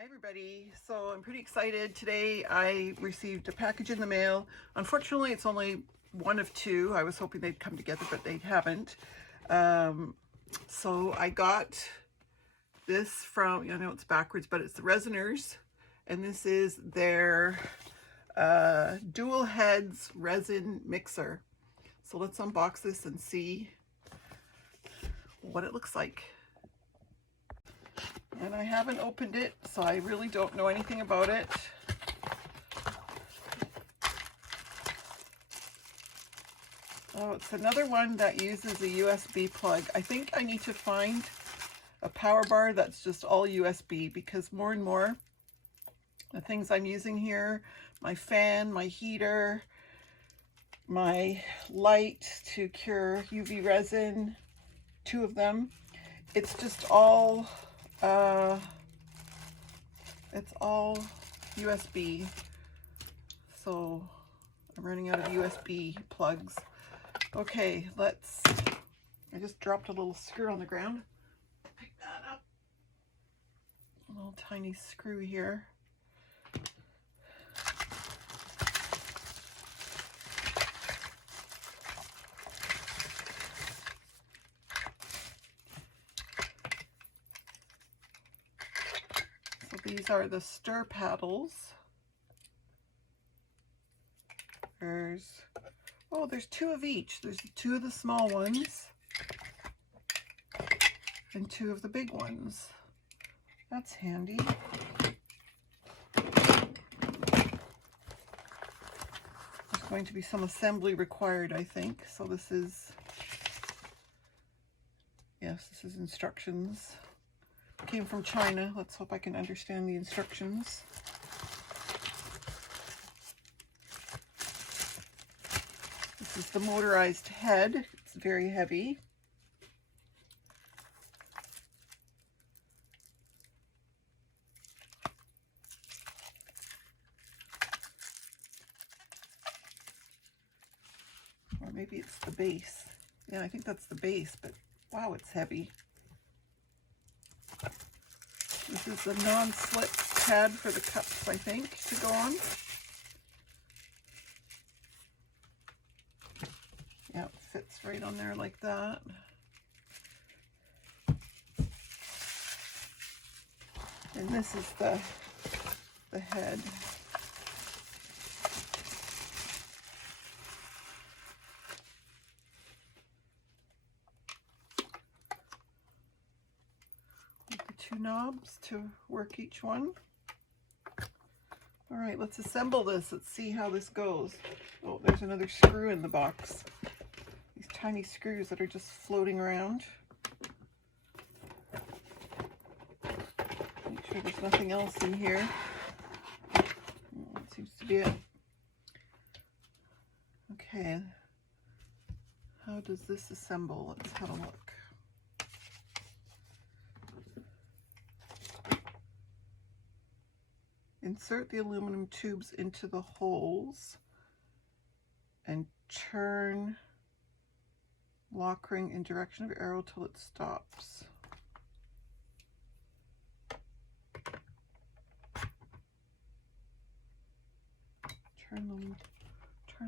Hi everybody. So I'm pretty excited. Today I received a package in the mail. Unfortunately, it's only one of two. I was hoping they'd come together, but they haven't. So I got this from, I know it's backwards, but it's the Resiners. And this is their dual heads resin mixer. So let's unbox this and see what it looks like. And I haven't opened it, so I really don't know anything about it. Oh, it's another one that uses a USB plug. I think I need to find a power bar that's just all USB, because more and more the things I'm using here, my fan, my heater, my light to cure UV resin, two of them, it's just all it's all USB. So I'm running out of USB plugs. Okay, I just dropped a little screw on the ground. Pick that up. A little tiny screw here. So these are the stir paddles. There's two of each. There's two of the small ones and two of the big ones. That's handy. There's going to be some assembly required, I think. So this is instructions. Came from China. Let's hope I can understand the instructions. This is the motorized head. It's very heavy. Or maybe it's the base. Yeah, I think that's the base, but wow, it's heavy. This is the non-slip pad for the cups, I think, to go on. Yeah, it fits right on there like that. And this is the head. With the two knobs to work each one. All right, let's assemble this. Let's see how this goes. Oh, there's another screw in the box. These tiny screws that are just floating around. Make sure there's nothing else in here. That seems to be it. Okay. How does this assemble? Let's have a look. Insert the aluminum tubes into the holes and turn lock ring in direction of arrow till it stops. Turn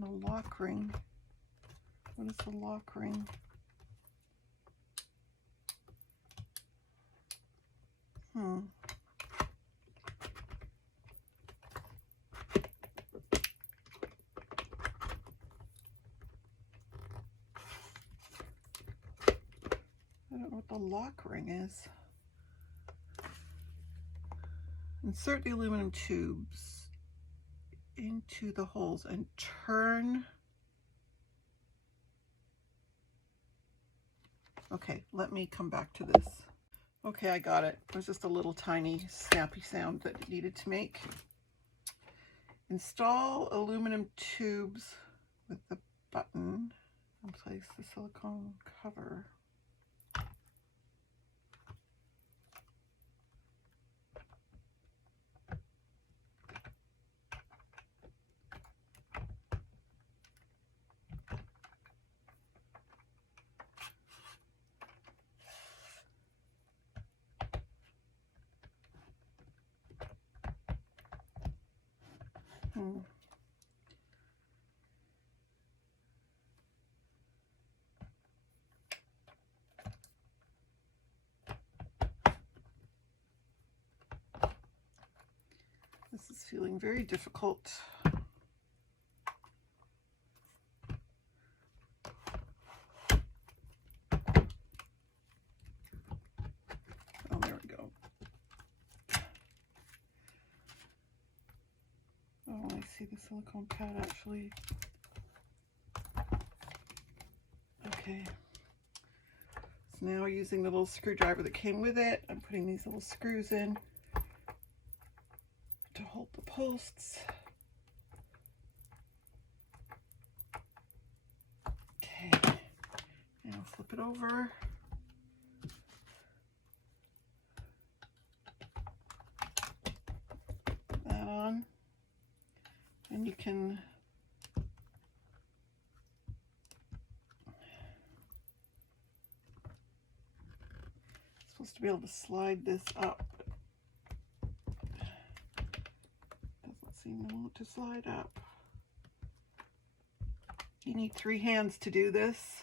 the lock ring. What is the lock ring? I don't know what the lock ring is. Insert the aluminum tubes into the holes and turn. Okay, let me come back to this. Okay, I got it. There's just a little tiny snappy sound that it needed to make. Install aluminum tubes with the button and place the silicone cover. Hmm. This is feeling very difficult. Oh, there we go. Oh, I see the silicone pad actually. Okay. So now using the little screwdriver that came with it, I'm putting these little screws in to hold the posts. Okay, now flip it over. Put that on. And you can supposed to be able to slide this up. Doesn't seem to want to slide up. You need 3 hands to do this.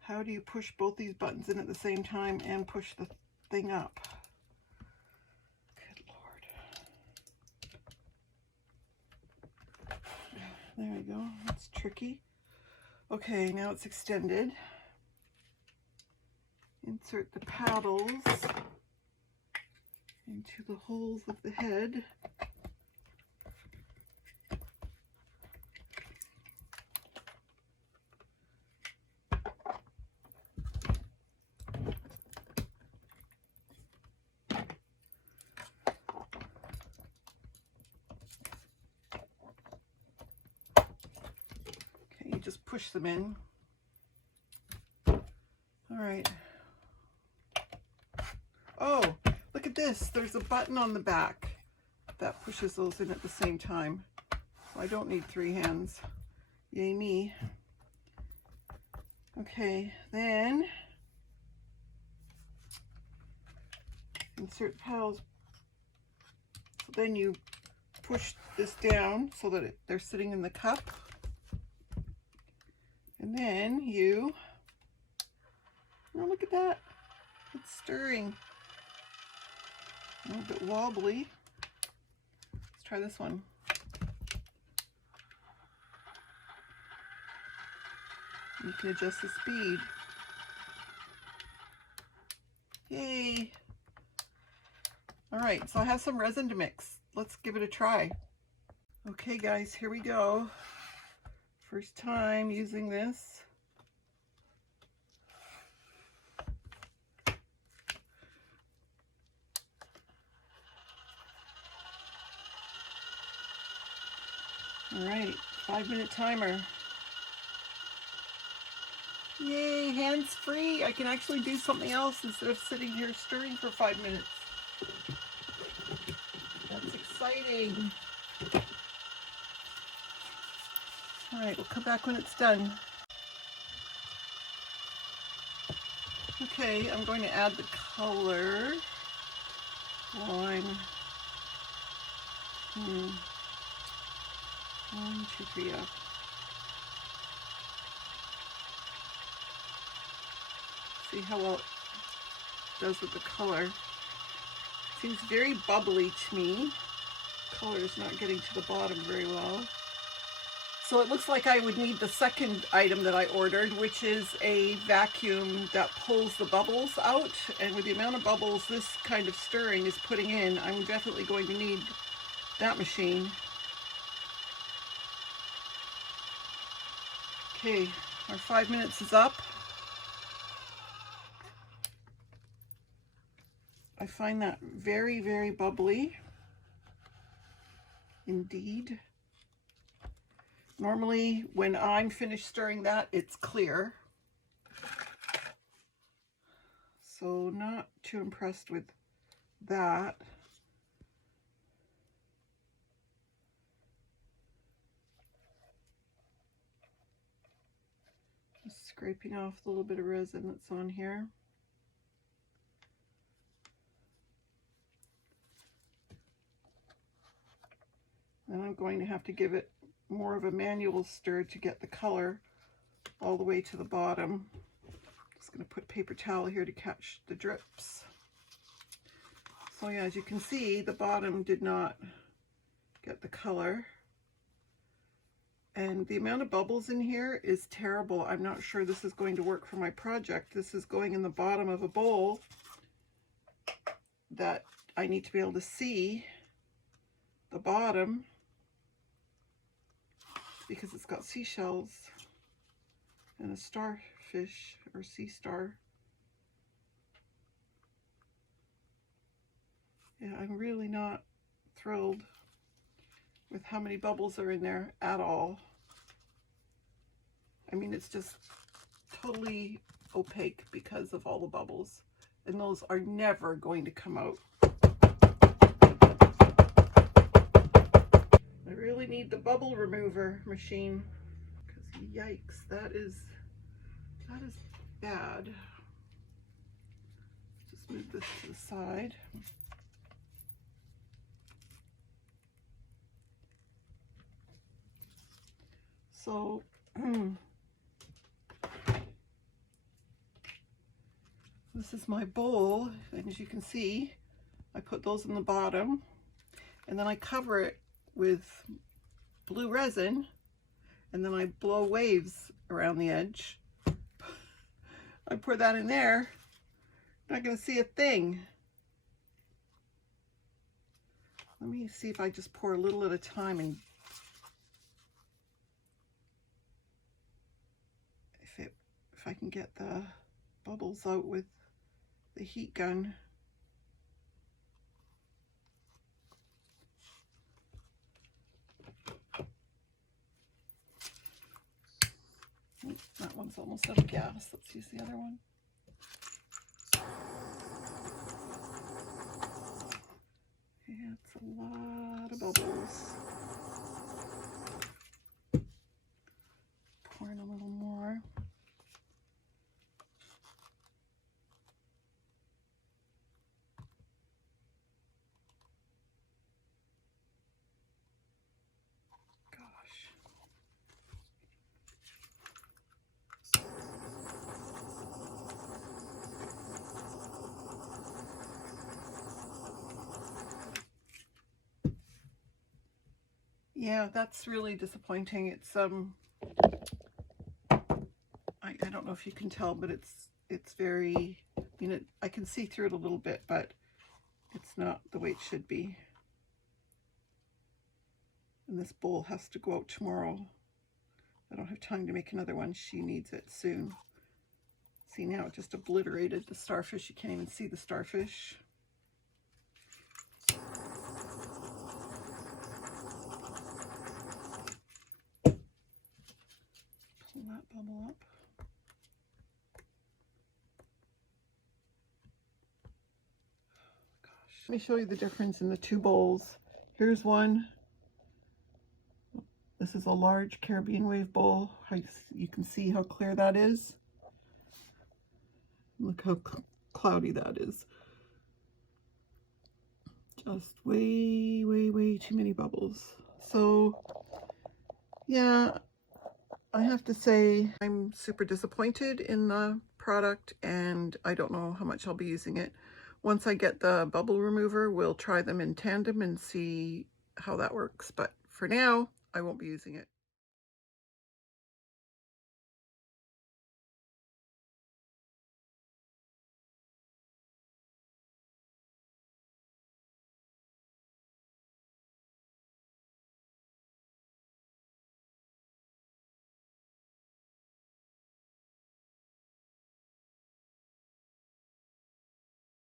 How do you push both these buttons in at the same time and push the thing up? Good Lord. There we go. That's tricky. Okay, now it's extended. Insert the paddles into the holes of the head. Okay, you just push them in. All right. Oh, look at this. There's a button on the back that pushes those in at the same time. So I don't need 3 hands. Yay me. Okay, then insert paddles. So then you push this down so that they're sitting in the cup. And then you, oh, look at that. It's stirring. A little bit wobbly. Let's try this one. You can adjust the speed. Yay! All right, so I have some resin to mix. Let's give it a try. Okay guys, here we go. First time using this. All right, 5-minute timer. Yay, hands free. I can actually do something else instead of sitting here stirring for 5 minutes. That's exciting. All right, we'll come back when it's done. Okay, I'm going to add the color. One, 2, 3, yeah. See how well it does with the color. Seems very bubbly to me. Color is not getting to the bottom very well. So it looks like I would need the second item that I ordered, which is a vacuum that pulls the bubbles out. And with the amount of bubbles this kind of stirring is putting in, I'm definitely going to need that machine. Okay, our 5 minutes is up. I find that very, very bubbly indeed. Normally, when I'm finished stirring that, it's clear. So not too impressed with that. Just scraping off the little bit of resin that's on here. And I'm going to have to give it more of a manual stir to get the color all the way to the bottom. Just going to put paper towel here to catch the drips. So yeah, as you can see, the bottom did not get the color. And the amount of bubbles in here is terrible. I'm not sure this is going to work for my project. This is going in the bottom of a bowl that I need to be able to see the bottom because it's got seashells and a starfish or sea star. Yeah, I'm really not thrilled with how many bubbles are in there at all. I mean, it's just totally opaque because of all the bubbles, and those are never going to come out. I really need the bubble remover machine because yikes, that is bad. Just move this to the side. So this is my bowl, and as you can see, I put those in the bottom, and then I cover it with blue resin, and then I blow waves around the edge. I pour that in there, not going to see a thing. Let me see if I just pour a little at a time, and if I can get the bubbles out with the heat gun. That one's almost out of gas. Let's use the other one. Yeah, it's a lot of bubbles. Pour in a little more. Yeah, that's really disappointing. It's I don't know if you can tell, but it's very, you know, I can see through it a little bit, but it's not the way it should be. And this bowl has to go out tomorrow. I don't have time to make another one. She needs it soon. See, now it just obliterated the starfish. You can't even see the starfish. Pull that bubble up. Gosh. Let me show you the difference in the two bowls. Here's one. This is a large Caribbean wave bowl. You can see how clear that is. Look how cloudy that is. Just way, way, way too many bubbles. So, yeah, I have to say I'm super disappointed in the product, and I don't know how much I'll be using it. Once I get the bubble remover, we'll try them in tandem and see how that works. But for now, I won't be using it.